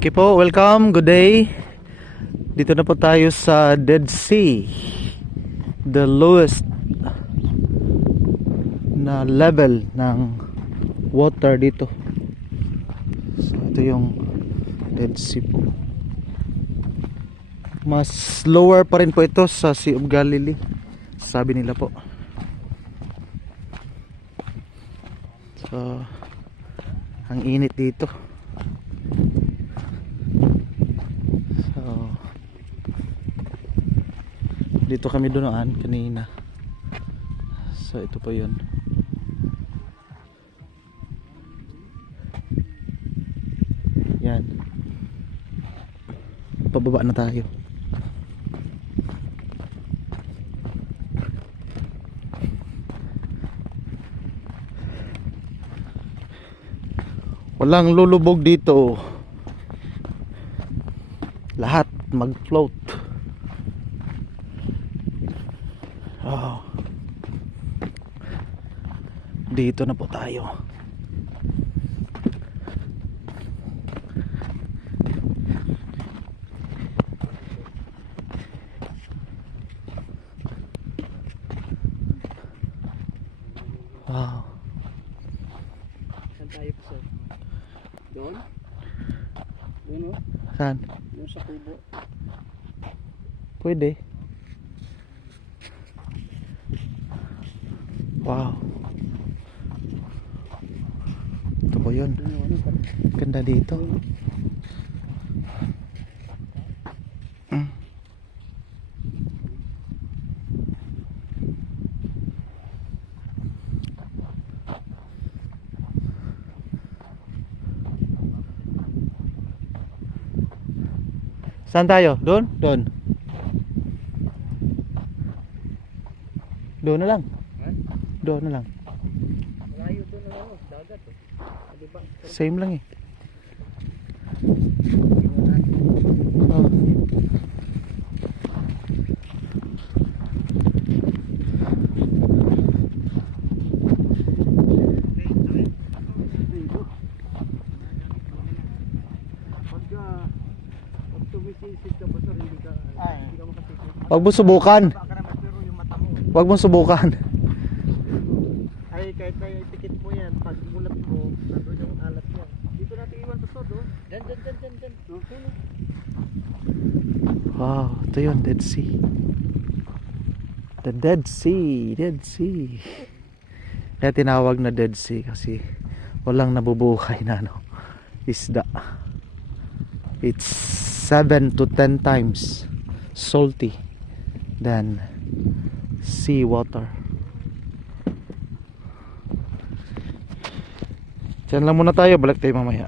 Okay po, welcome, good day. Dito na po tayo sa Dead Sea, the lowest na level ng water dito. So ito yung Dead Sea po. Mas lower pa rin po ito sa Sea of Galilee, sabi nila po. So ang init dito. So dito kami dunaan kanina. So ito po yun. Yan. Pababa na tayo. Walang lulubog dito. Lahat mag-float. Oh. Dito na po tayo. Wow. Saan tayo po, sir? Doon? Doon, o? Saan? Doon sa kubo. Pwede. Wow. Ito po yun. Ganda dito. Saan tayo? Doon? Doon. Doon na lang. Doon na lang. Malayo doon na ano, dagat, o. Diba? Same lang eh. Oh. Pag tumisisid ka ba, sir, hindi ka makasisid. Huwag mo subukan. Pero yung mata mo, Huwag mo subukan. ay kahit may tikit mo yan, pag mulat mo, nandun yung alat niya. Dito natin iwan to, sir, doon. Dyan. Wow, ito yun, Dead Sea. The Dead Sea, Dead Sea. Kaya tinawag na Dead Sea kasi walang nabubuhay na isda. It's 7 to 10 times salty than sea water. Diyan lang muna tayo, balik tayo mamaya.